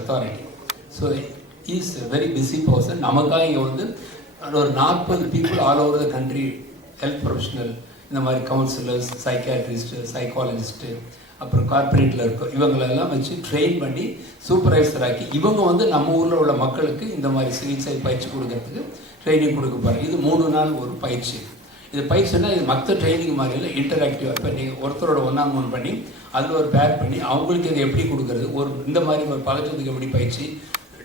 authority. So he is a very busy person. நமக்காக இங்கே வந்து ஒரு 40 people all over the country, health professional, இந்த மாதிரி கவுன்சிலர்ஸ், சைக்காட்ரிஸ்ட்டு, சைக்காலஜிஸ்ட்டு, அப்புறம் கார்பரேட்டில் இருக்க இவங்களெல்லாம் வச்சு ட்ரெயின் பண்ணி சூப்பர்வைசர் ஆக்கி இவங்க வந்து நம்ம ஊரில் உள்ள மக்களுக்கு இந்த மாதிரி சிகிச்சை பயிற்சி கொடுக்கறதுக்கு ட்ரைனிங் கொடுக்க போகிறாங்க. இது 3 நாள் ஒரு பயிற்சி. இது பயிற்சினா இது மற்ற ட்ரைனிங் மாதிரி இல்லை, இன்டராக்டிவாக. இப்போ நீங்கள் ஒருத்தரோட 1-on-1 பண்ணி அதில் ஒரு பேர் பண்ணி அவங்களுக்கு இதை எப்படி கொடுக்குறது, ஒரு இந்த மாதிரி ஒரு பதற்றத்துக்கு எப்படி பயிற்சி,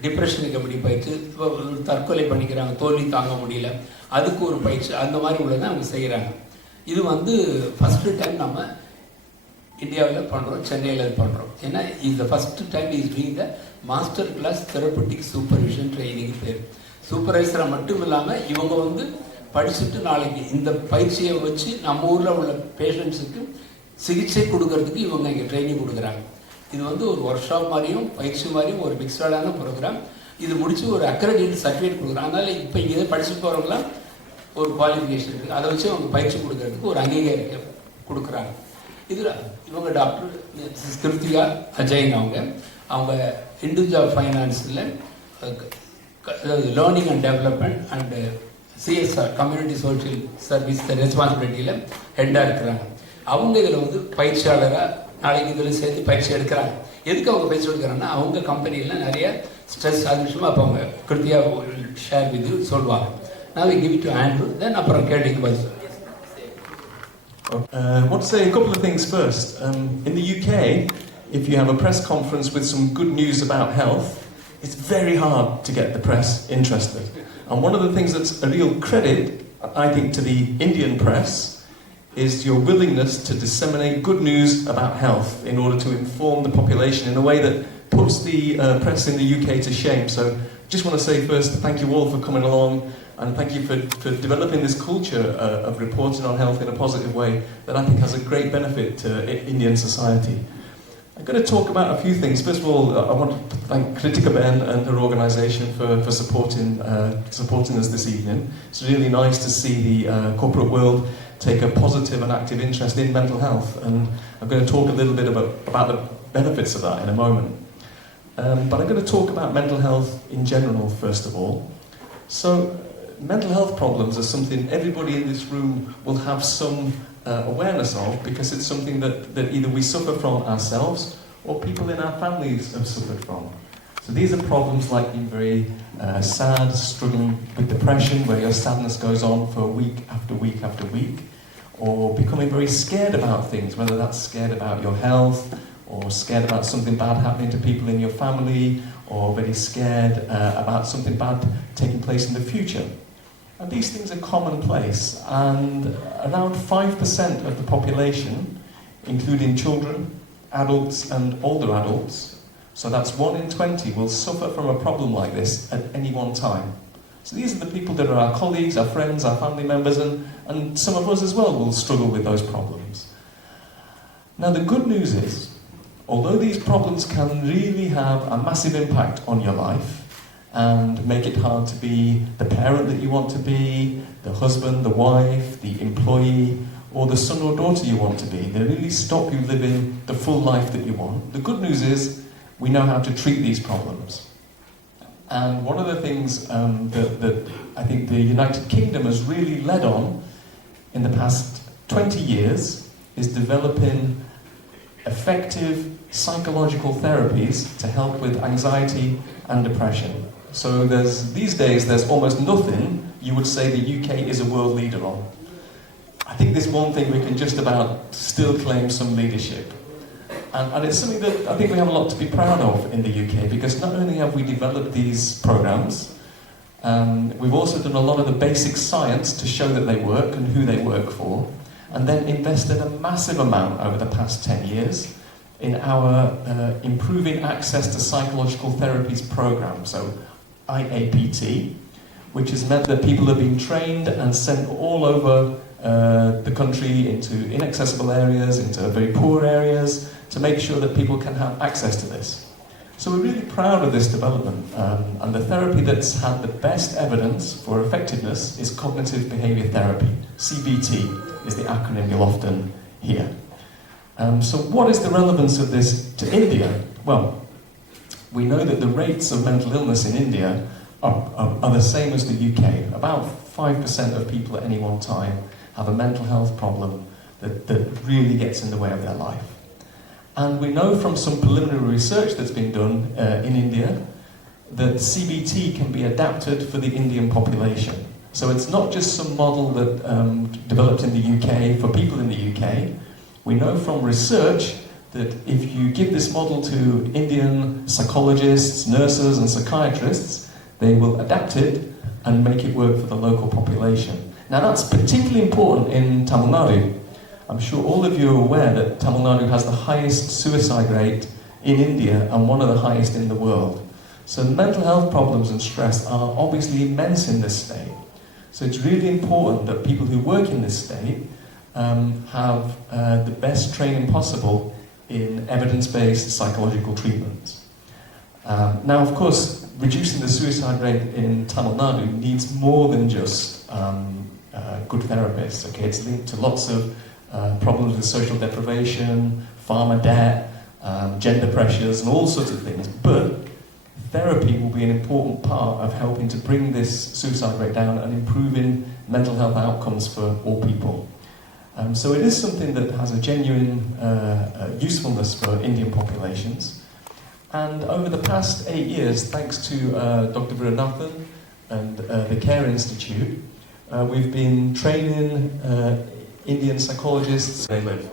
டிப்ரெஷனுக்கு எப்படி பயிற்சி, இப்போ தற்கொலை பண்ணிக்கிறாங்க, தோல்வி தாங்க முடியல, அதுக்கு ஒரு பயிற்சி, அந்த மாதிரி உள்ளதை அவங்க செய்கிறாங்க. இது வந்து ஃபஸ்ட்டு டைம் நம்ம இந்தியாவில் பண்ணுறோம், சென்னையில் பண்ணுறோம். ஏன்னா இந்த first time is doing the master class therapeutic supervision training பேர். சூப்பர்வைசராக மட்டும் இல்லாமல் இவங்க வந்து படிச்சுட்டு நாளைக்கு இந்த பயிற்சியை வச்சு நம்ம ஊரில் உள்ள பேஷண்ட்ஸுக்கு சிகிச்சை கொடுக்கறதுக்கு இவங்க இங்கே ட்ரைனிங் கொடுக்குறாங்க. இது வந்து ஒரு ஒர்க் ஷாப் மாதிரியும் பயிற்சி மாதிரியும் ஒரு மிக்சடான ப்ரோக்ராம். இது முடித்து ஒரு அக்ரெடிட் சர்டிஃபிகேட் கொடுக்குறாங்க. அதனால் இப்போ இங்கே படிச்சுட்டு போகிறவங்களாம் ஒரு குவாலிஃபிகேஷன் இருக்குது, அதை வச்சு அவங்க பயிற்சி கொடுக்கறதுக்கு ஒரு அங்கீகாரம் கொடுக்குறாங்க. இதில் இவங்க டாக்டர் கிருத்திகா அஜயன், அவங்க இண்டிவிஜுவல் ஃபைனான்ஸில் learning and development and CSR community social service ரெஸ்பான்சிபிலிட்டியில் ஹெட்டாக இருக்கிறாங்க. அவங்க இதில் வந்து பயிற்சியாளராக நாளைக்கு இதில் சேர்த்து பயிற்சி எடுக்கிறாங்க. எதுக்கு அவங்க பயிற்சி எடுக்கிறாங்கன்னா அவங்க கம்பெனியில் நிறைய ஸ்ட்ரெஸ் அது விஷயமா அப்போ அவங்க கிருத்தியா ஷேர் வித் சொல்லுவாங்க. நான் கிவ் இட் டு ஆண்ட்ரூ, தென் அப்புறம் கேள்விக்கு பதில். I want to say a couple of things first. In the UK, if you have a press conference with some good news about health, it's very hard to get the press interested. And one of the things that's a real credit, I think, to the Indian press is your willingness to disseminate good news about health in order to inform the population in a way that puts the press in the UK to shame. So just want to say first, thank you all for coming along, and thank you for developing this culture of reporting on health in a positive way that I think has a great benefit to Indian society. I'm going to talk about a few things. First of all, I want to thank Kritika Ben and her organisation for supporting us this evening. It's really nice to see the corporate world take a positive and active interest in mental health, and I'm going to talk a little bit about the benefits of that in a moment. But I'm going to talk about mental health in general first of all. So, mental health problems are something everybody in this room will have some awareness of, because it's something that either we suffer from ourselves or people in our families have suffered from. So these are problems like being very sad, struggling with depression, where your sadness goes on for week after week after week, or becoming very scared about things, whether that's scared about your health, or scared about something bad happening to people in your family, or very scared about something bad taking place in the future. And these things are commonplace, and around 5% of the population, including children, adults and older adults, so that's 1 in 20, will suffer from a problem like this at any one time. So these are the people that are our colleagues, our friends, our family members, and some of us as well will struggle with those problems. Now the good news is, although these problems can really have a massive impact on your life, and make it hard to be the parent that you want to be, the husband, the wife, the employee, or the son or daughter you want to be. They really stop you living the full life that you want. The good news is we know how to treat these problems. And one of the things that I think the United Kingdom has really led on in the past 20 years is developing effective psychological therapies to help with anxiety and depression. So these days there's almost nothing you would say the UK is a world leader on. I think there's one thing we can just about still claim some leadership. And it's something that I think we have a lot to be proud of in the UK, because not only have we developed these programs, we've also done a lot of the basic science to show that they work and who they work for, and then invested a massive amount over the past 10 years in our Improving Access to Psychological Therapies program, so IAPT, which has meant that people have been trained and sent all over the country into inaccessible areas, into very poor areas, to make sure that people can have access to this. So we're really proud of this development, and the therapy that's had the best evidence for effectiveness is cognitive behaviour therapy. CBT is the acronym you'll often hear. So what is the relevance of this to India? Well, we know that the rates of mental illness in India are the same as the UK. About 5% of people at any one time have a mental health problem that really gets in the way of their life. And we know from some preliminary research that's been done in India that CBT can be adapted for the Indian population. So it's not just some model that developed in the UK for people in the UK. We know from research that if you give this model to Indian psychologists, nurses and psychiatrists, they will adapt it and make it work for the local population. Now that's particularly important in Tamil Nadu. I'm sure all of you are aware that Tamil Nadu has the highest suicide rate in India and one of the highest in the world. So mental health problems and stress are obviously immense in this state. So it's really important that people who work in this state have the best training possible in evidence-based psychological treatments. Now, of course, reducing the suicide rate in Tamil Nadu needs more than just good therapists. Okay, it's linked to lots of problems with social deprivation, pharma debt, gender pressures, and all sorts of things. But therapy will be an important part of helping to bring this suicide rate down and improving mental health outcomes for all people. So it is something that has a genuine usefulness for Indian populations. And over the past 8 years, thanks to Dr. Viranathan and the CARE Institute, we've been training Indian psychologists where they live.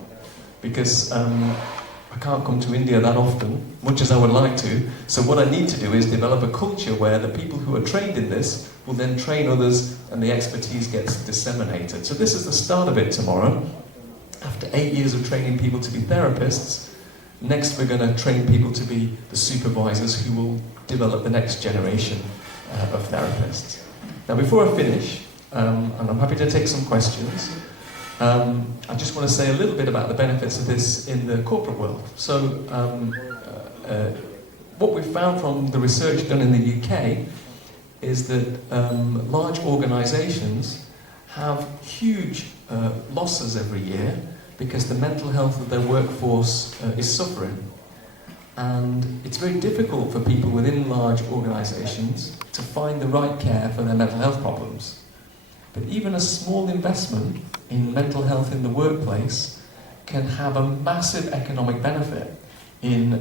Because I can't come to India that often, much as I would like to. So what I need to do is develop a culture where the people who are trained in this will then train others and the expertise gets disseminated. So this is the start of it tomorrow. After 8 years of training people to be therapists, next we're going to train people to be the supervisors who will develop the next generation of therapists. Now before I finish, and I'm happy to take some questions, I just want to say a little bit about the benefits of this in the corporate world. So, what we've found from the research done in the UK is that large organisations have huge losses every year because the mental health of their workforce is suffering. And it's very difficult for people within large organisations to find the right care for their mental health problems. But even a small investment in mental health in the workplace can have a massive economic benefit in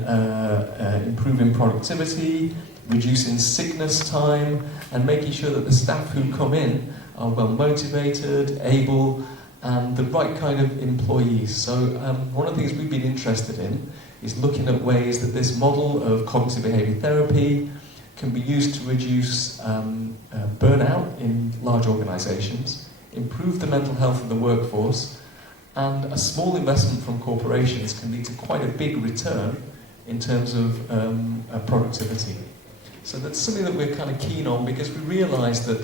improving productivity, reducing sickness time, and making sure that the staff who come in are well motivated, able, and the right kind of employees. So one of the things we've been interested in is looking at ways that this model of cognitive behaviour therapy can be used to reduce burnout in large organisations, improve the mental health of the workforce, and a small investment from corporations can lead to quite a big return in terms of productivity. So that's something that we're kind of keen on because we realise that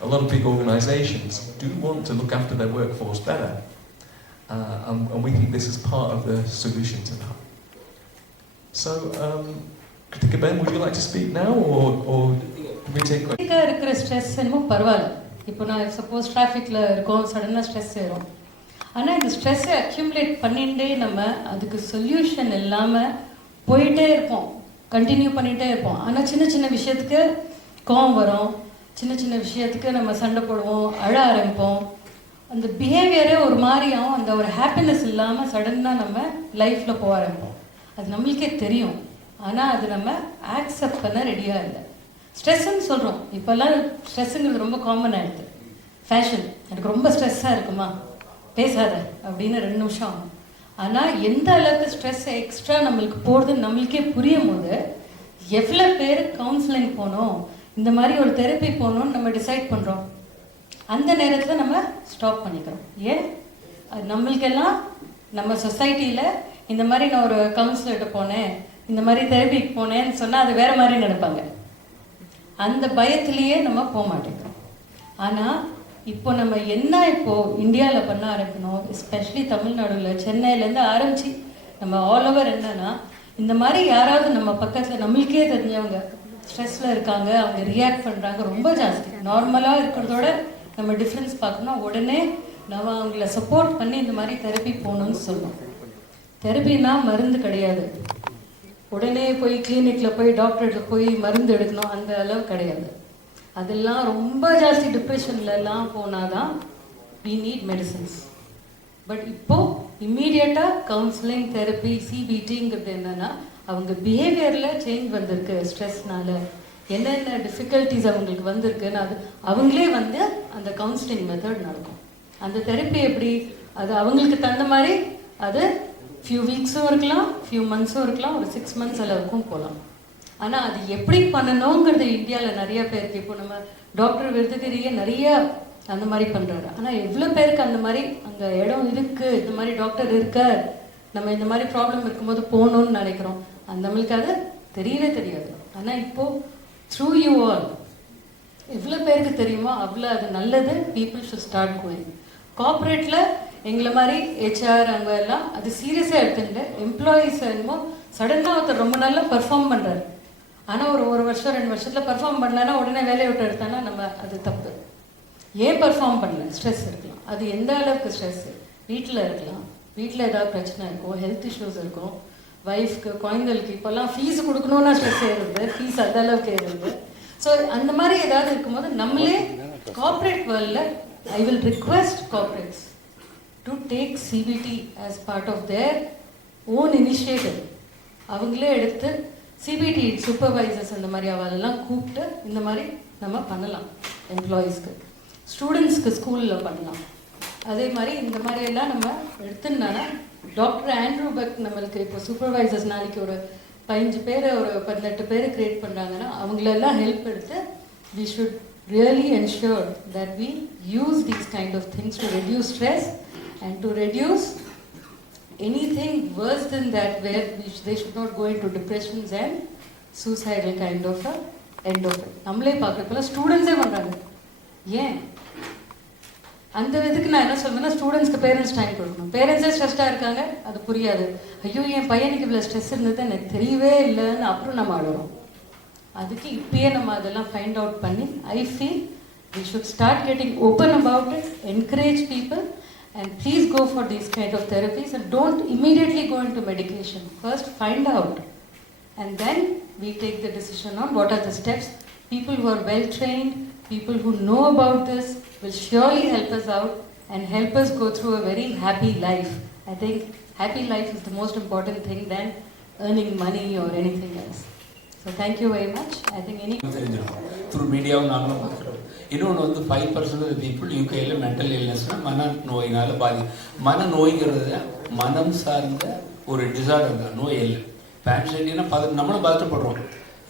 a lot of big organisations do want to look after their workforce better. And we think this is part of the solution to that. So, Kritika Ben, would you like to speak now or can we take questions? Stress இப்போ நான் suppose டிராஃபிக்கில் இருக்கோம், சடனாக stress ஏறும். ஆனால் இந்த ஸ்ட்ரெஸ்ஸை accumulate பண்ணிகிட்டே நம்ம அதுக்கு சொல்யூஷன் இல்லாமல் போயிட்டே இருப்போம், கண்டினியூ பண்ணிகிட்டே இருப்போம். ஆனால் சின்ன சின்ன விஷயத்துக்கு கோவம் வரும், சின்ன சின்ன விஷயத்துக்கு நம்ம சண்டை போடுவோம், அழ ஆரம்பிப்போம். அந்த பிஹேவியரே ஒரு மாதிரியாகவும் அந்த ஒரு ஹாப்பினஸ் இல்லாமல் சடனாக நம்ம லைஃப்பில் போக ஆரம்பிப்போம். அது நம்மளுக்கே தெரியும், ஆனால் அது நம்ம ஆக்செப்ட் பண்ண ரெடியாக இல்லை. ஸ்ட்ரெஸ்ஸுன்னு சொல்கிறோம். இப்போல்லாம் ஸ்ட்ரெஸ்ஸுங்கிறது ரொம்ப காமன் ஆகிடுது. ஃபேஷன், எனக்கு ரொம்ப ஸ்ட்ரெஸ்ஸாக இருக்குமா, பேசாத அப்படின்னு 2 நிமிஷம் ஆகும். ஆனால் எந்த அளவுக்கு ஸ்ட்ரெஸ் எக்ஸ்ட்ரா நம்மளுக்கு போடுதுன்னு நம்மளுக்கே புரியும் போது எவ்வளோ பேர் கவுன்சிலிங் போகணும், இந்த மாதிரி ஒரு தெரப்பி போகணும்னு நம்ம டிசைட் பண்ணுறோம். அந்த நேரத்தில் நம்ம ஸ்டாப் பண்ணிக்கிறோம். ஏன்? அது நம்மளுக்கெல்லாம் நம்ம சொசைட்டியில் இந்த மாதிரி நான் ஒரு கவுன்சிலர்கிட்ட போனேன், இந்த மாதிரி தெரப்பிக்கு போனேன்னு சொன்னால் அது வேறு மாதிரி நினைப்பாங்க. அந்த பயத்திலேயே நம்ம போக மாட்டேங்கிறோம். ஆனால் இப்போ நம்ம என்ன இப்போது இந்தியாவில் பண்ண ஆரம்பிக்கணும், எஸ்பெஷலி தமிழ்நாடுல சென்னையிலேருந்து ஆரம்பித்து நம்ம ஆல் ஓவர் என்னன்னா, இந்த மாதிரி யாராவது நம்ம பக்கத்தில் நம்மளுக்கே தெரிஞ்சவங்க ஸ்ட்ரெஸ்ஸில் இருக்காங்க, அவங்க ரியாக்ட் பண்ணுறாங்க ரொம்ப ஜாஸ்தி, நார்மலாக இருக்கிறதோட நம்ம டிஃப்ரென்ஸ் பார்க்கணும், உடனே நம்ம அவங்கள சப்போர்ட் பண்ணி இந்த மாதிரி தெரப்பி போகணும்னு சொல்லணும். தெரப்பின்னா மருந்து கிடையாது. உடனே போய் கிளினிக்கில் போய் டாக்டர்கிட்ட போய் மருந்து எடுக்கணும் அந்த அளவு கிடையாது. அதெல்லாம் ரொம்ப ஜாஸ்தி டிப்ரெஷன்லலாம் போனால் தான் we need medicines. பட் இப்போது இம்மீடியட்டாக கவுன்சிலிங் தெரப்பி சிபிடிங்கிறது என்னென்னா அவங்க பிஹேவியரில் சேஞ்ச் வந்திருக்கு, ஸ்ட்ரெஸ்னால என்னென்ன டிஃபிகல்ட்டிஸ் அவங்களுக்கு வந்திருக்குன்னு அது அவங்களே வந்து அந்த கவுன்சிலிங் மெத்தட் நடக்கும். அந்த தெரப்பி எப்படி அது அவங்களுக்கு தகுந்த மாதிரி அது ஃபியூ வீக்ஸும் இருக்கலாம், ஃபியூ மந்த்ஸும் இருக்கலாம், ஒரு 6 months அளவுக்கும் போகலாம். ஆனால் அது எப்படி பண்ணணுங்கிறது இந்தியாவில் நிறைய பேருக்கு இப்போ நம்ம டாக்டர் விருதுகிரியே நிறைய அந்த மாதிரி பண்ணுறாரு. ஆனால் எவ்வளோ பேருக்கு அந்த மாதிரி அங்கே இடம் இருக்குது, இந்த மாதிரி டாக்டர் இருக்கார், நம்ம இந்த மாதிரி ப்ராப்ளம் இருக்கும்போது போகணுன்னு நினைக்கிறோம், அந்த நம்மளுக்கு அது தெரியவே தெரியாது. ஆனால் இப்போது த்ரூ யூ ஆல் எவ்வளோ பேருக்கு தெரியுமோ அவ்வளோ அது நல்லது. People should start going. கார்பரேட்டில் எங்களை மாதிரி ஹெச்ஆர் அங்கே எல்லாம் அது சீரியஸாக எடுத்துட்டு எம்ப்ளாயீஸ் என்னமோ சடனாக ஒருத்தர் ரொம்ப நல்லா பர்ஃபார்ம் பண்ணுறாரு, ஆனால் ஒரு வருஷம் 2 வருஷத்தில் பர்ஃபார்ம் பண்ணலன்னா உடனே வேலையை விட்டு எடுத்தானா நம்ம அது தப்பு. ஏன் பர்ஃபார்ம் பண்ணல? ஸ்ட்ரெஸ் இருக்கலாம். அது எந்த அளவுக்கு ஸ்ட்ரெஸ்ஸு? வீட்டில் இருக்கலாம், வீட்டில் ஏதாவது பிரச்சனை இருக்கும், ஹெல்த் இஷ்யூஸ் இருக்கும், ஒய்ஃப்க்கு குழந்தைகளுக்கு இப்போல்லாம் ஃபீஸ் கொடுக்கணுன்னா ஸ்ட்ரெஸ் ஏறுது, ஃபீஸ் அந்த அளவுக்கு ஏறுது. ஸோ அந்த மாதிரி ஏதாவது இருக்கும்போது நம்மளே கார்பரேட் வேர்ல்டில் I will request corporates to take CBT as part of their own initiative. அவங்களே எடுத்து சிபிடி சூப்பர்வைசர்ஸ் அந்த மாதிரி அவெல்லாம் கூப்பிட்டு இந்த மாதிரி நம்ம பண்ணலாம். எம்ப்ளாயீஸ்க்கு, ஸ்டூடெண்ட்ஸ்க்கு ஸ்கூலில் பண்ணலாம். அதே மாதிரி இந்த மாதிரியெல்லாம் நம்ம எடுத்துனால டாக்டர் ஆண்ட்ரூ பெக் நம்மளுக்கு இப்போ சூப்பர்வைசர்ஸ் நாளைக்கு ஒரு 15 பேர் ஒரு 18 பேர் கிரியேட் பண்ணுறாங்கன்னா அவங்களெல்லாம் ஹெல்ப் எடுத்து we should really ensure that we use these kind of things to reduce stress and to reduce anything worse than that where they should not go into depressions and suicidal kind of a end of it. நம்மளே பார்க்குறப்பெல்லாம் ஸ்டூடெண்ட்ஸே பண்ணுறாங்க. ஏன் அந்த இதுக்கு நான் என்ன சொல்வேன்னா ஸ்டூடெண்ட்ஸ்க்கு parents time கொடுக்கணும். பேரண்ட்ஸே ஸ்ட்ரெஸ்டாக இருக்காங்க, அது புரியாது. ஐயோ என் பையனுக்கு இவ்வளோ ஸ்ட்ரெஸ் இருந்தது எனக்கு தெரியவே இல்லைன்னு அப்புறம் நம்ம அழுவோம். அதுக்கு இப்பயே நம்ம அதெல்லாம் ஃபைண்ட் அவுட் பண்ணி I feel we should start getting open about it, encourage people and please go for these kind of therapies and don't immediately go into medication. First find out and then we take the decision on what are the steps. People who are well trained, people who know about this will surely help us out and help us go through a very happy life. I think happy life is the most important thing than earning money or anything else. So thank you very much. I think any through media நாங்களும் பார்க்குறோம். இன்னொன்று வந்து 5% of people யூகேயில் mental இல்னஸ்னா மன நோயினால் மன நோய்ங்கிறது மனம் சார்ந்த ஒரு டிசார்டர் தான், நோய் இல்லை. பேன்ஷன்னா நம்மளும் பதட்டப்படுறோம்.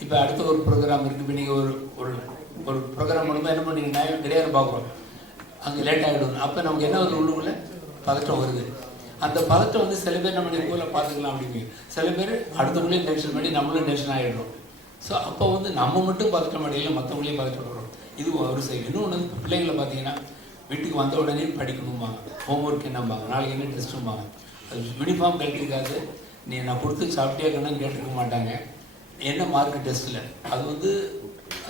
இப்போ அடுத்த ஒரு ப்ரோக்ராம் இருக்குது, இப்போ நீங்கள் ஒரு ப்ரோக்ராம் பண்ணும்போது என்ன பண்ணீங்கன்னா கிடையாது பார்க்குறோம், அங்கே லேட் ஆகிடும். அப்போ நமக்கு என்ன ஒரு உள்ளுக்குள்ளே பதட்டம் வருது. அந்த பதட்டம் வந்து சில பேர் நம்ம ஸ்கூலில் பார்த்துக்கலாம் அப்படிங்க, சில பேர் அடுத்தவங்களையும் டென்ஷன் பண்ணி நம்மளும் டென்ஷன் ஆகிடுறோம். ஸோ அப்போ வந்து நம்ம மட்டும் பதட்டம் அடையில மற்றவங்களையும் பதட்டப்படுறோம். இது ஒரு சைடு. இன்னொன்று பிள்ளைங்களை பார்த்தீங்கன்னா வீட்டுக்கு வந்த உடனே படிக்கணும்பாங்க, ஹோம்ஒர்க் என்னம்பாங்க, நாளைக்கு என்ன டெஸ்ட்டும்பாங்க. அது யூனிஃபார்ம் கட்டிருக்காது, நீ நான் கொடுத்து சாப்பிட்டே இருக்கணும்னு கேட்டுருக்க மாட்டாங்க. என்ன மார்க் டெஸ்ட்டில் அது வந்து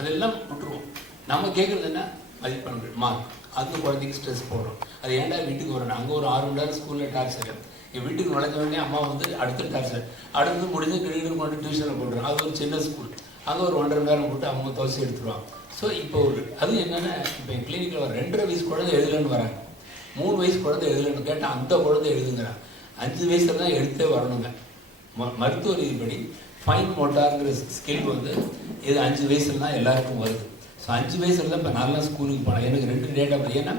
அதெல்லாம் விட்டுருவோம். நம்ம கேட்குறது என்ன மதிப்பெண்கள் மார்க், அது குழந்தைக்கு ஸ்ட்ரெஸ் போடுறோம். அது ஏன்டா வீட்டுக்கு வரணும், அங்கே ஒரு 6 மணி நேரம் ஸ்கூலில் டார்ச்சர், என் வீட்டுக்கு நுழைஞ்ச உடனே அம்மா வந்து அடுத்த டார்ச்சர், அடுத்து முடிஞ்சு கிரிக்கெட் கொண்டு டியூஷனில் போட்டுருவோம். அது ஒரு சின்ன ஸ்கூல், அங்கே ஒரு 1.5 மணி நேரம் போட்டு அவங்க துவசி எடுத்துருவாங்க. ஸோ இப்போ அது என்னென்னா இப்போ என் கிளினிக்கில் ஒரு 2.5 வயசு குழந்தை எழுதலன்னு வராங்க, 3 வயசு குழந்தை எழுதலன்னு கேட்டால் அந்த குழந்தை எழுதுங்கிறான். 5 வயசுல தான் எடுத்தே வரணுங்க. மருத்துவ ரீதிப்படி ஃபைன் மோட்டாருங்கிற ஸ்கில் வந்து இது 5 வயசுல தான் எல்லாருக்கும் வருது. ஸோ 5 வயசுல தான் இப்போ நான்லாம் ஸ்கூலுக்கு போனேன். எனக்கு 2 டேட்டா பற்றி, ஏன்னா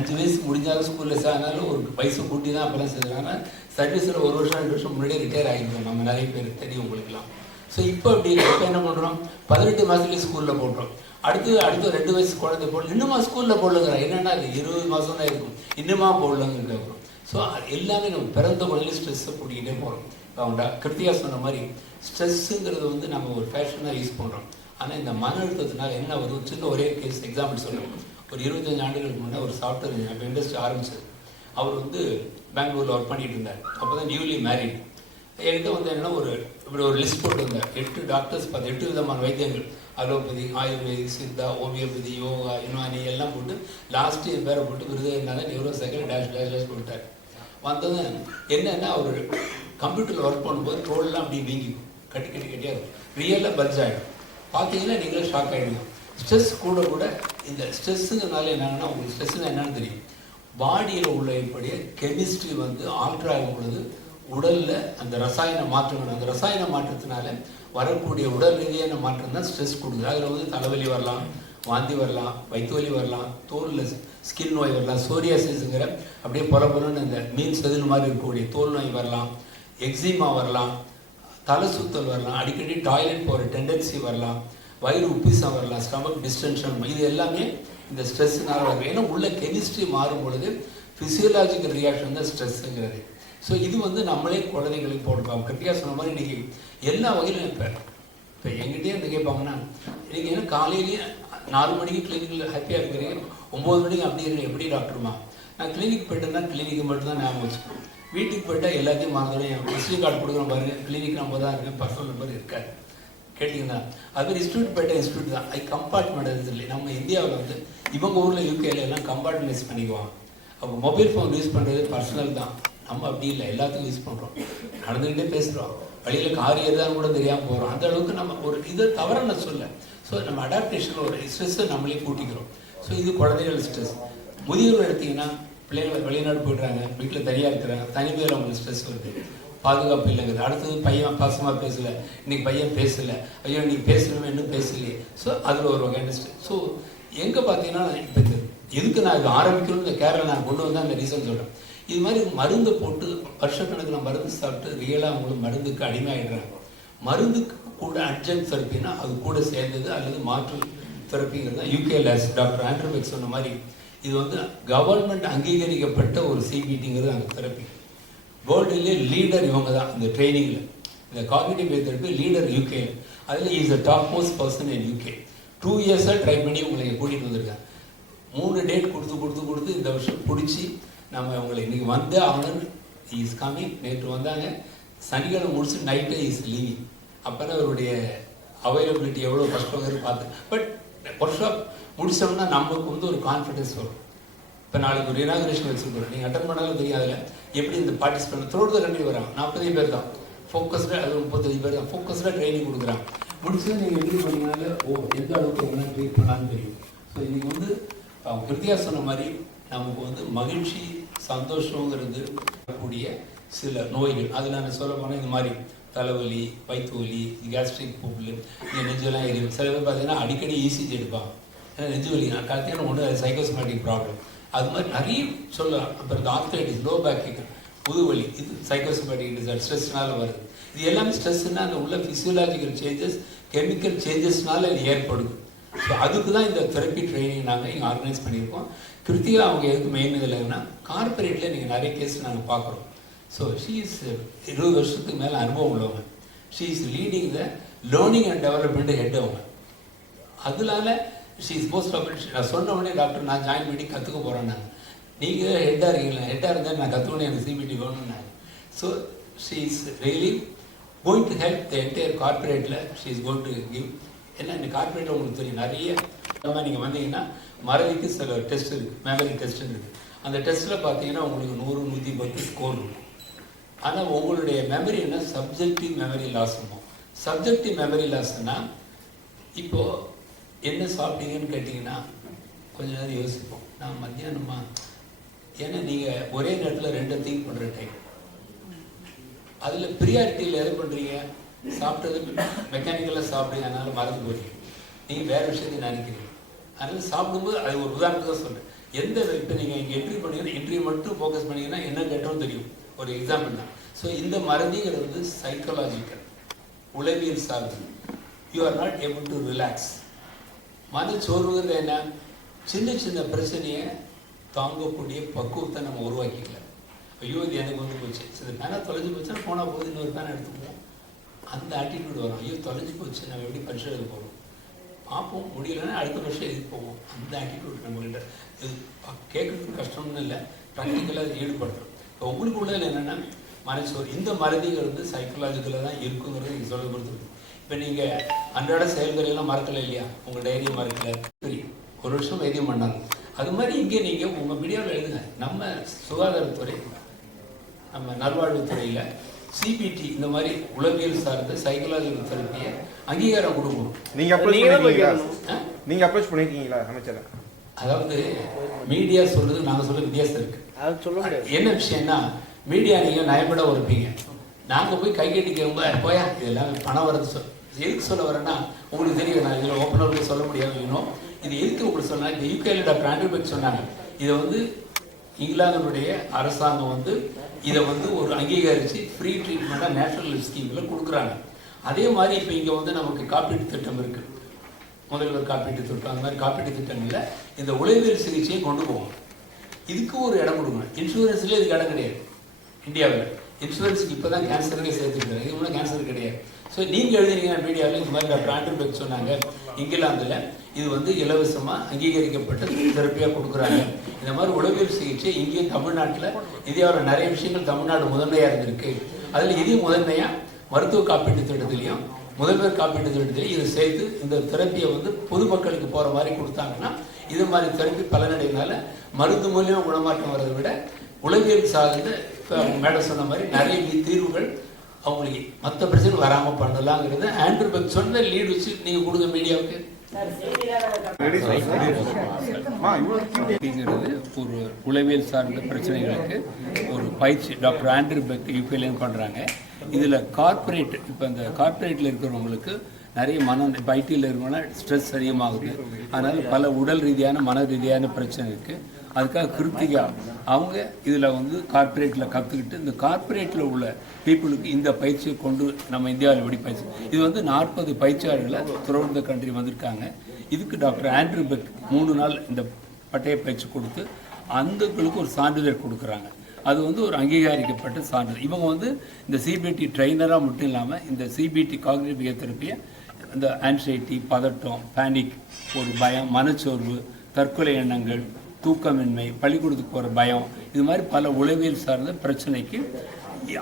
5 வயசு முடிஞ்சாலும் ஸ்கூலில் சேர்ந்தாலும் ஒரு வயசு கூட்டி தான் அப்போல்லாம் சேர்ந்தாங்க. சர்வீஸில் 1 வருஷம் 2 வருஷம் முன்னாடியே ரிட்டையர் ஆகிருக்கோம் நம்ம நிறைய பேர் தெரியும் உங்களுக்குலாம். ஸோ இப்போ அப்படி இப்போ என்ன பண்ணுறோம், 18 மாதத்துலேயே ஸ்கூலில் போடுறோம். அடுத்து 2 வயசு குழந்தை போடல, இன்னுமா ஸ்கூலில் போடலங்கிறா. என்னென்னா அது 20 மாதம் தான் இருக்கும், இன்னுமா போடலங்க கேட்குறோம். ஸோ எல்லாமே நம்ம பிறந்த குழந்தையில ஸ்ட்ரெஸ்ஸை கூட்டிகிட்டே போகிறோம். அவங்க கிருத்தியா சொன்ன மாதிரி ஸ்ட்ரெஸ்ஸுங்கிறது வந்து நம்ம ஒரு ஃபேஷனாக யூஸ் பண்ணுறோம். ஆனால் இந்த மன அழுத்தத்தினால என்ன ஒரு சின்ன ஒரே கேஸ் எக்ஸாம்பிள் சொல்லுவோம். ஒரு 25 ஆண்டுகளுக்கு முன்னே ஒரு சாஃப்ட்வேர் இன்ஜினியர், இப்போ இண்டஸ்ட்ரி ஆரம்பிச்சது. அவர் வந்து பெங்களூரில் ஒர்க் பண்ணிட்டு இருந்தார். அப்போ தான் நியூலி மேரிட். என்கிட்ட வந்து என்னென்னா இப்படி ஒரு லிஸ்ட் போட்டு இருந்தார். 8 டாக்டர்ஸ் 8 விதமான வைத்தியங்கள், allopathy, ayurvedic, Siddha, homeopathy, yoga, Unani எல்லாம் போட்டு லாஸ்ட்டு என் பேரை போட்டு விருதுனால நியூரோ சைக்கிள் டேஷ் போட்டார். வந்தது என்னென்னா அவர் கம்ப்யூட்டரில் ஒர்க் பண்ணும்போது தோல்லாம் அப்படி வீங்கி கட்டியாக இருக்கும். ரியலாக பல்ஜ் ஆகிடும். பார்த்தீங்கன்னா நீங்களே ஷாக் ஆகிடுங்க. ஸ்ட்ரெஸ் கூட கூட இந்த ஸ்ட்ரெஸ்ஸுங்கிறனால என்னென்னா உங்களுக்கு ஸ்ட்ரெஸ்ஸுன்னா என்னென்னு தெரியும். பாடியில் உள்ள இப்படியே கெமிஸ்ட்ரி வந்து ஆல்ட்ரு ஆகும் பொழுது உடலில் அந்த ரசாயன மாற்றங்கள், அந்த ரசாயன மாற்றத்தினால வரக்கூடிய உடல் ரீதியான மாற்றம் தான் ஸ்ட்ரெஸ் கொடுக்குது. அதில் வந்து தலைவலி வரலாம், வாந்தி வரலாம், வயிற்று வலி வரலாம், தோலில் ஸ்கின் நோய் வரலாம், சோரியாசிஸுங்கிற அப்படியே பொலன்னு இந்த மீன் செதில் மாதிரி இருக்கக்கூடிய தோல் நோய் வரலாம், எக்ஸிமா வரலாம், தலை சுத்தல் வரலாம், அடிக்கடி டாய்லெட் போகிற டெண்டன்சி வரலாம், வயிறு உப்பிசம் வரலாம், ஸ்டமக் டிஸ்டென்ஷன், இது எல்லாமே இந்த ஸ்ட்ரெஸ்ஸுனால வரும். ஏன்னா உள்ள கெமிஸ்ட்ரி மாறும் பொழுது ஃபிசியோலாஜிக்கல் ரியாக்ஷன் தான் ஸ்ட்ரெஸ்ஸுங்கிறது. ஸோ இது வந்து நம்மளே குழந்தைங்களுக்கு போடுவோம். கிருத்திகா சொன்ன மாதிரி இன்றைக்கி எல்லா வகையிலும் இப்போ எங்கிட்டே வந்து கேட்பாங்கன்னா, நீங்கள் ஏன்னா காலையிலேயே 4 மணிக்கு கிளினிக்கில் ஹாப்பியாக இருக்கிறீங்க, 9 மணிக்கு அப்படி இருக்கீங்க, எப்படி டாக்டர்மா? நான் கிளினிக் போய்ட்டேன்னா கிளினிக்கு மட்டும்தான் ஞாபகம் வச்சுக்கணும். வீட்டுக்கு போய்ட்டால் எல்லாத்தையும் மறந்துடும். என் விசிட்டிங் கார்டு கொடுக்குற பாருங்க, கிளினிக் நம்பர் தான் இருக்கேன், பர்சனல் நம்பர் இருக்காது. கேட்டிங்கன்னா அது மாதிரி இன்ஸ்டியூட் போய்ட்டால் இன்ஸ்டியூட் தான். அது கம்பார்ட்மெண்ட் இல்லை. நம்ம இந்தியாவில் வந்து இவங்க ஊரில் யூகேல எல்லாம் கம்பார்ட்மெண்ட்ஸ் பண்ணிக்குவாங்க. அவங்க மொபைல் ஃபோன் யூஸ் பண்ணுறது பர்சனல் தான். நம்ம அப்படி இல்லை, எல்லாத்துக்கும் யூஸ் பண்ணுறோம். நடந்துக்கிட்டே பேசுகிறோம், வழியில் கார் எதான்னு கூட தெரியாமல் போகிறோம். அந்த அளவுக்கு நம்ம ஒரு இதை தவிர நான் சொல்ல. ஸோ நம்ம அடாப்டேஷன் ஒரு ஸ்ட்ரெஸ்ஸை நம்மளே கூட்டிக்கிறோம். ஸோ இது குழந்தைகள் ஸ்ட்ரெஸ். முதியோர்கள் எடுத்திங்கன்னா பிள்ளைங்களை வெளிநாடு போய்ட்றாங்க, வீட்டில் தனியாக இருக்கிறாங்க, தனிமையில் அவங்களுக்கு ஸ்ட்ரெஸ் வருது, பாதுகாப்பு இல்லைங்குது. அடுத்தது பையன் பாசமாக பேசலை, இன்றைக்கி பையன் பேசலை, ஐயோ இன்றைக்கி பேசணுமே இன்னும் பேசலையே. ஸோ அதில் ஒரு வகையான ஸ்ட்ரெஸ். ஸோ எங்கே பார்த்தீங்கன்னா இப்போ இந்த எதுக்கு நான் இது ஆரம்பிக்கணும்னு இந்த கேரில் நான் கொண்டு வந்தால் அந்த ரீசன் சொல்கிறேன். இது மாதிரி மருந்தை போட்டு வருஷக்கணக்கில் மருந்து சாப்பிட்டு ரியலாக அவங்களுக்கு மருந்துக்கு அடிமையாகிடுறாங்க. மருந்துக்கு கூட அட்ஜெக்ட் தெரப்பின்னா அது கூட சேர்ந்தது அல்லது மாற்று தெரப்பிங்கிறது தான் யூகேல டாக்டர் ஆண்ட்ரூபெக் சொன்ன மாதிரி இது வந்து கவர்மெண்ட் அங்கீகரிக்கப்பட்ட ஒரு சிபிடிங்கிறது அந்த தெரப்பி. வேர்ல்டுலேயே லீடர் இவங்க தான் இந்த ட்ரைனிங்கில். இந்த காக்னிட்டிவ் தெரப்பி லீடர் யூகே. அதில் is a top most person in UK. 2 இயர்ஸாக ட்ரை பண்ணி உங்களை கூட்டிகிட்டு வந்திருக்காங்க. 3 டேட் கொடுத்து இந்த வருஷம் பிடிச்சி நம்ம அவங்களை இன்றைக்கி வந்து அவனு இஸ் கம்மிங். நேற்று வந்தாங்க, சனிக்கிழமை முடிச்சு நைட்டு இஸ் லீவிங். அப்போனா அவருடைய அவைலபிலிட்டி எவ்வளோ கஷ்டங்கிறது பார்த்து. பட் ஒர்க் ஷாப் முடிச்சோம்னா நமக்கு வந்து ஒரு கான்ஃபிடன்ஸ் வரும். இப்போ நாளைக்கு ஒரு இனாகுரேஷன் வச்சுருக்கோம், நீங்கள் அட்டன் பண்ணாலும் தெரியும் அதில் எப்படி இந்த பார்ட்டிசிபேட் த்ரோட் த கண்ட்ரி வராங்க. 40 பேர் தான் ஃபோக்கஸ்டாக, அது 35 பேர் தான் ஃபோக்கஸ்டாக ட்ரைனிங் கொடுக்குறாங்க. முடிச்சது நீங்கள் எப்படி பண்ணீங்கனால எந்த அளவுக்கு உங்களை ட்ரீட் பண்ணான்னு தெரியும். ஸோ இன்றைக்கி வந்து கிருத்தியா சொன்ன மாதிரி நமக்கு வந்து மகிழ்ச்சி சந்தோஷங்கிறது கூடிய சில நோய்கள். அதில் நான் சொல்ல போனால் இந்த மாதிரி தலைவலி, வயிற்று வலி, கேஸ்ட்ரிக் ப்ராப்ளம், இந்த நெஞ்செல்லாம் எரியும். சில பேர் பார்த்தீங்கன்னா அடிக்கடி இசிஜி எடுப்பாங்க, ஏன்னா நெஞ்சு வலி. நான் கருத்தியான ஒன்று அது சைக்கோசோமேட்டிக் ப்ராப்ளம். அது மாதிரி நிறைய சொல்லலாம். அப்புறம் இந்த ஆர்த்ரைட்டிஸ், லோ பேக், முதுவலி, இது சைக்கோசோமேட்டிக் டிசார்டர், ஸ்ட்ரெஸ்னால வருது. இது எல்லாமே ஸ்ட்ரெஸ்னால் அந்த உள்ள ஃபிசியோலாஜிக்கல் சேஞ்சஸ், கெமிக்கல் சேஞ்சஸ்னால இது ஏற்படுது. ஸோ அதுக்கு தான் இந்த தெரப்பி ட்ரைனிங் நாங்கள் இங்கே ஆர்கனைஸ் பண்ணியிருக்கோம். கிருத்திகா அவங்க எதுக்கு மெயின் இல்லைன்னா கார்பரேட்டில் நீங்கள் நிறைய கேஸ் நாங்கள் பார்க்குறோம். ஸோ ஷீ இஸ் 20 வருஷத்துக்கு மேலே அனுபவம் உள்ளவங்க. She is leading the learning and development head அவங்க. அதனால ஷீ இஸ் மோஸ்ட் ஆஃப் நான் சொன்ன உடனே டாக்டர் நான் ஜாயின் பண்ணி கற்றுக்க போகிறேன்னாங்க. நீங்கள் ஹெட்டாக இருக்கீங்களா? ஹெட்டாக இருந்தால் நான் கற்றுக்கணும், எனக்கு சிபிடி வேணும்னாங்க. So she is really going to help the entire கார்பரேட்டில். She is going to give. ஏன்னா இந்த கார்பரேட்டில் உங்களுக்கு தெரியும் நிறைய நீங்கள் வந்தீங்கன்னா மறதிக்கு சில டெஸ்ட் இருக்குது, மெமரி டெஸ்ட் இருக்குது. அந்த டெஸ்ட்டில் பார்த்தீங்கன்னா உங்களுக்கு 100, 110 ஸ்கோர் இருக்கும். ஆனால் உங்களுடைய மெமரி என்ன சப்ஜெக்டிவ் மெமரி லாஸ் இருக்கும். சப்ஜெக்டிவ் மெமரி லாஸ்ன்னா இப்போது என்ன சாப்பிட்டீங்கன்னு கேட்டிங்கன்னா கொஞ்ச நேரம் யோசிப்போம். நான் மத்தியானமா, ஏன்னா நீங்கள் ஒரே நேரத்தில் 2 திங்க் பண்ணுற டைம். அதில் ப்ரியாரிட்டியில் எது பண்ணுறீங்க? சாப்பிட்டது மெக்கானிக்கலாக சாப்பிடுங்க, அதனால் மறந்து போகிறீங்க. நீங்கள் வேறு விஷயத்தையும் நினைக்கிறீங்க. அதனால் சாப்பிடும்போது அது ஒரு உதாரணத்துக்கு தான் சொல்கிறேன். எந்த இப்போ நீங்கள் இங்கே என்ட்ரி பண்ணீங்கன்னா என்ட்ரி மட்டும் ஃபோக்கஸ் பண்ணிங்கன்னா என்ன கேட்டோம் தெரியும். ஒரு எக்ஸாம்பிள் தான். ஸோ இந்த மறதிங்கிறது வந்து சைக்கலாஜிக்கல், உளவியல் சார்ந்து. You are not able to relax. மனச்சோர்வுங்கிறது என்ன? சின்ன சின்ன பிரச்சனையை தாங்கக்கூடிய பக்குவத்தை நம்ம உருவாக்கிக்கல. ஐயோ இது எனக்கு வந்து போச்சு, சில பேனை தொலைஞ்சு போச்சுன்னா போனால் போகுது, இன்னொரு பேனை எடுத்துக்குவோம். அந்த ஆட்டிடியூட் வரும். ஐயோ தொலைஞ்சு போச்சு, நம்ம எப்படி பரிசு எழுத போகிறோம், பார்ப்போம், முடியலைன்னா அடுத்த வருஷம் எதுக்கு போவோம். அந்த ஆட்டிடியூட் நம்மகிட்ட இது கேட்குறதுக்கு கஷ்டம்னு இல்லை, ப்ராக்டிக்கலாக ஈடுபடுறோம். இப்போ உங்களுக்கு உள்ளதில் என்னென்னா மனசோர். இந்த மறதிகள் வந்து சைக்கலாஜிக்கலாக தான் இருக்குங்கிறது நீங்கள் சொல்ல கொடுத்துருக்கு. இப்போ நீங்கள் அன்றாட செயல்களையெல்லாம் மறக்கலை இல்லையா? உங்கள் டைரியை மறக்கலை, சரி 1 வருஷம் வைத்தியம் பண்ணாங்க. அது மாதிரி இங்கே நீங்கள் உங்கள் மீடியாவில் எழுதுங்க. நம்ம சுகாதாரத்துறை, நம்ம நல்வாழ்வுத்துறையில் சிபிடி இந்த மாதிரி உளவியல் சார்ந்த சைக்கலாஜிக்கல் தெரப்பியை அங்கீகாரம் கொடுக்கணும். நீங்க அப்ரோச் பண்ணிருக்கீங்களா அமைச்சரை? அதாவது மீடியா சொல்றது நாங்க சொல்ற வித்தியாசம் இருக்கு. என்ன விஷயம்னா மீடியா நீங்க நயப்பட இருப்பீங்க, நாங்க போய் கை கட்டி கேட்கும் போயா இதெல்லாம் பணம் வரது எதுக்கு சொல்ல வரேன்னா உங்களுக்கு தெரியும், நான் இதில் ஓப்பனருக்கு சொல்ல முடியாது. இன்னும் இது எதுக்கு உங்களுக்கு சொன்னா, இந்த யூகேல டாக்டர் ஆண்ட்ரூ பெக் சொன்னாங்க, இதை வந்து இங்கிலாந்தினுடைய அரசாங்கம் வந்து இதை வந்து ஒரு அங்கீகரித்து ஃப்ரீ ட்ரீட்மெண்ட்டாக நேஷனல் ஸ்கீமில் கொடுக்குறாங்க. அதே மாதிரி இப்போ இங்கே வந்து நமக்கு காப்பீட்டு திட்டம் இருக்குது, முதல்வர் காப்பீட்டு திட்டம், அந்த மாதிரி காப்பீட்டு திட்டங்களில் இந்த உளவியல் சிகிச்சையை கொண்டு போவோம். இதுக்கு ஒரு இடம் கொடுக்கணும். இன்சூரன்ஸ்லேயே இதுக்கு இடம் கிடையாது இந்தியாவில். இன்சூரன்ஸுக்கு இப்போ தான் கேன்சருக்கே சேர்த்துருக்காங்க, இது முன்னாடி கேன்சர் கிடையாது. ஸோ நீங்கள் எழுதினீங்க மீடியாவில் இந்த மாதிரி டாக்டர் ஆண்ட்ரூ பெக் சொன்னாங்க இங்கிலாந்தில் இது வந்து இலவசமாக அங்கீகரிக்கப்பட்ட தெரப்பியாக கொடுக்குறாங்க. இந்த மாதிரி உளவியல் சிகிச்சை இங்கேயும் தமிழ்நாட்டில், இந்தியாவில் நிறைய விஷயங்கள் தமிழ்நாடு முதன்மையாக இருந்திருக்கு. அதில் இதையும் முதன்மையாக மருத்துவ காப்பீட்டு திட்டத்திலையும் முதல்வர் காப்பீட்டு திட்டத்திலையும் இதை சேர்த்து இந்த தெரப்பியை வந்து பொதுமக்களுக்கு போகிற மாதிரி கொடுத்தாங்கன்னா இது மாதிரி தெரப்பி பலனடைனால மருந்து மூலியமாக குணமாற்றம் வர்றதை விட உளவியல் சார்ந்த இப்போ மேடம் சொன்ன மாதிரி நிறைய தீர்வுகள் அவங்களுக்கு மற்ற பிரச்சனை வராமல் பண்ணலாங்கிறது ஆண்ட்ரூ பெக் சொன்ன லீட் வச்சு நீங்கள் கொடுங்க மீடியாவுக்கு. அப்படிங்கிறது ஒரு உளவியல் சார்ந்த பிரச்சனைகளுக்கு ஒரு பயிற்சி டாக்டர் ஆண்ட்ரூ பெக் யூகேலேயும் பண்ணுறாங்க. இதில் கார்பரேட், இப்போ இந்த கார்பரேட்டில் இருக்கிறவங்களுக்கு நிறைய இப்போ ஐடியில் இருக்கிறவங்கள ஸ்ட்ரெஸ் அதிகமாகுது, அதனால் பல உடல் ரீதியான மன ரீதியான பிரச்சனை இருக்குது. அதுக்காக கிருத்திகா அவங்க இதில் வந்து கார்பரேட்டில் கற்றுக்கிட்டு இந்த கார்பரேட்டில் உள்ள பீப்புளுக்கு இந்த பயிற்சியை கொண்டு நம்ம இந்தியாவில் எப்படி பயிற்சி, இது வந்து 40 பயிற்சியாளர்களை த்ரூஅவுட் த கண்ட்ரி வந்திருக்காங்க. இதுக்கு டாக்டர் ஆண்ட்ரூ பெக் 3 நாள் இந்த பட்டய பயிற்சி கொடுத்து அந்தங்களுக்கு ஒரு சான்றிதழ் கொடுக்குறாங்க. அது வந்து ஒரு அங்கீகரிக்கப்பட்ட சான்றிதழ். இவங்க வந்து இந்த சிபிடி ட்ரெயினராக மட்டும் இல்லாமல் இந்த சிபிடி காக்னிட்டிவ் பிஹேவியர் தெரப்பியை இந்த ஆன்சைட்டி, பதட்டம், பேனிக், ஒரு பயம், மனச்சோர்வு, தற்கொலை எண்ணங்கள், தூக்கமின்மை, பள்ளிக்கூடத்துக்கு போகிற பயம், இது மாதிரி பல உளவியல் சார்ந்த பிரச்சனைக்கு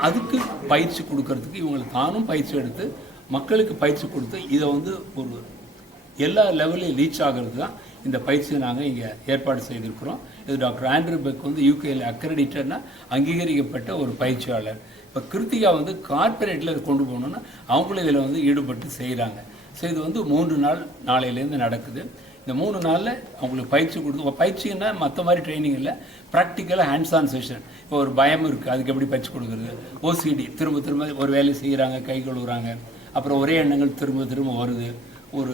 அதுக்கு பயிற்சி கொடுக்கறதுக்கு இவங்களுக்கு தானும் பயிற்சி எடுத்து மக்களுக்கு பயிற்சி கொடுத்து இதை வந்து ஒரு எல்லா லெவலையும் ரீச் ஆகிறது தான் இந்த பயிற்சியை நாங்கள் இங்கே ஏற்பாடு செய்திருக்கிறோம். இது டாக்டர் ஆண்ட்ரூ பெக் வந்து யூகேயில் அக்ரெடிட்டட்னா அங்கீகரிக்கப்பட்ட ஒரு பயிற்சியாளர். இப்போ கிருத்திகா வந்து கார்பரேட்டில் இதை கொண்டு போகணுன்னா அவங்களும் இதில் வந்து ஈடுபட்டு செய்கிறாங்க. ஸோ இது வந்து 3 நாள் நாளையிலேருந்து நடக்குது. இந்த 3 நாளில் அவங்களுக்கு பயிற்சி கொடுத்து, பயிற்சின்னா மற்ற மாதிரி ட்ரைனிங் இல்லை, ப்ராக்டிக்கலாக ஹேண்ட்ஸ் ஆன் செஷன். இப்போ ஒரு பயம் இருக்குது, அதுக்கு எப்படி பயிற்சி கொடுக்குறது, ஓசிடி திரும்ப திரும்ப ஒரு வேலையை செய்கிறாங்க, கை கழுவுறாங்க, அப்புறம் ஒரே எண்ணங்கள் திரும்ப திரும்ப வருது, ஒரு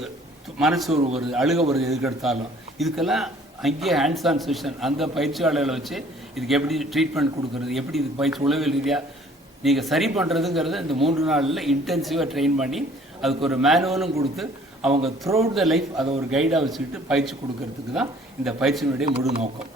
மனசோர்வு வருது, அழுக வருது எதுக்கு எடுத்தாலும், இதுக்கெல்லாம் அங்கேயே ஹேண்ட்ஸ் ஆன் செஷன் அந்த பயிற்சியாளர்களை வச்சு இதுக்கு எப்படி ட்ரீட்மெண்ட் கொடுக்குறது, எப்படி இதுக்கு பயிற்சி உளவியல் ரீதியாக நீங்கள் சரி பண்ணுறதுங்கிறத இந்த 3 நாளில் இன்டென்சிவாக ட்ரெயின் பண்ணி அதுக்கு ஒரு மேனுவலும் கொடுத்து அவங்க த்ரூஅவுட் த லைஃப் அதை ஒரு கைடாக வச்சுக்கிட்டு பயிற்சி கொடுக்கறதுக்கு தான் இந்த பயிற்சியினுடைய முழு நோக்கம்.